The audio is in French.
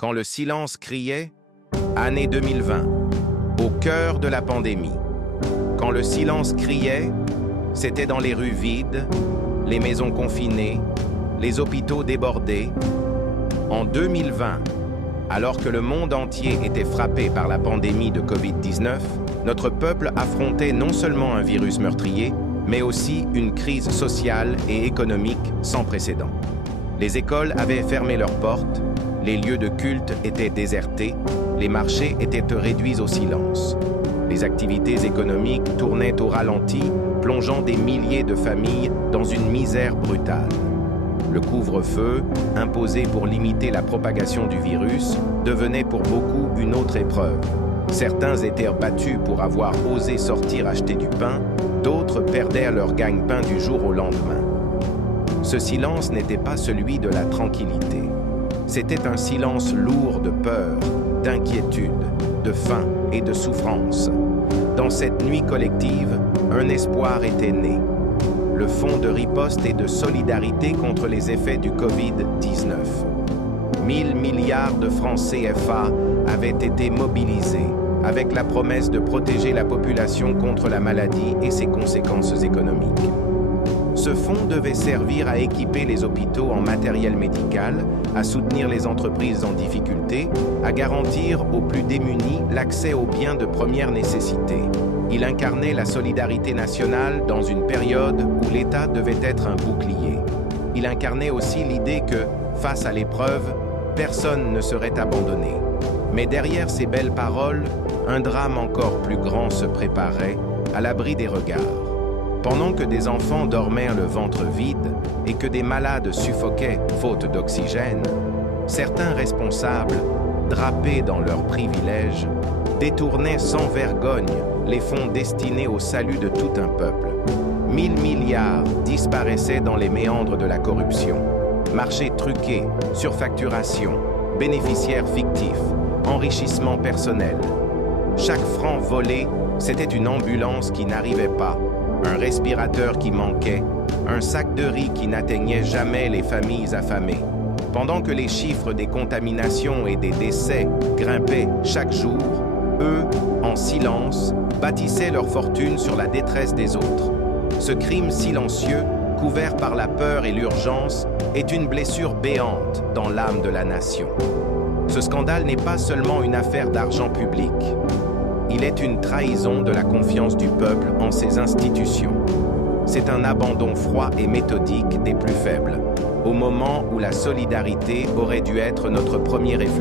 Quand le silence criait, année 2020, au cœur de la pandémie. Quand le silence criait, c'était dans les rues vides, les maisons confinées, les hôpitaux débordés. En 2020, alors que le monde entier était frappé par la pandémie de Covid-19, notre peuple affrontait non seulement un virus meurtrier, mais aussi une crise sociale et économique sans précédent. Les écoles avaient fermé leurs portes, les lieux de culte étaient désertés, les marchés étaient réduits au silence. Les activités économiques tournaient au ralenti, plongeant des milliers de familles dans une misère brutale. Le couvre-feu, imposé pour limiter la propagation du virus, devenait pour beaucoup une autre épreuve. Certains étaient battus pour avoir osé sortir acheter du pain, d'autres perdaient leur gagne-pain du jour au lendemain. Ce silence n'était pas celui de la tranquillité. C'était un silence lourd de peur, d'inquiétude, de faim et de souffrance. Dans cette nuit collective, un espoir était né. Le fonds de riposte et de solidarité contre les effets du Covid-19. 1000 milliards de francs CFA avaient été mobilisés, avec la promesse de protéger la population contre la maladie et ses conséquences économiques. Ce fonds devait servir à équiper les hôpitaux en matériel médical, à soutenir les entreprises en difficulté, à garantir aux plus démunis l'accès aux biens de première nécessité. Il incarnait la solidarité nationale dans une période où l'État devait être un bouclier. Il incarnait aussi l'idée que, face à l'épreuve, personne ne serait abandonné. Mais derrière ces belles paroles, un drame encore plus grand se préparait, à l'abri des regards. Pendant que des enfants dormaient le ventre vide et que des malades suffoquaient faute d'oxygène, certains responsables, drapés dans leurs privilèges, détournaient sans vergogne les fonds destinés au salut de tout un peuple. 1000 milliards disparaissaient dans les méandres de la corruption. Marchés truqués, surfacturation, bénéficiaires fictifs, enrichissement personnel. Chaque franc volé, c'était une ambulance qui n'arrivait pas, un respirateur qui manquait, un sac de riz qui n'atteignait jamais les familles affamées. Pendant que les chiffres des contaminations et des décès grimpaient chaque jour, eux, en silence, bâtissaient leur fortune sur la détresse des autres. Ce crime silencieux, couvert par la peur et l'urgence, est une blessure béante dans l'âme de la nation. Ce scandale n'est pas seulement une affaire d'argent public. Il est une trahison de la confiance du peuple en ses institutions. C'est un abandon froid et méthodique des plus faibles, au moment où la solidarité aurait dû être notre premier réflexe.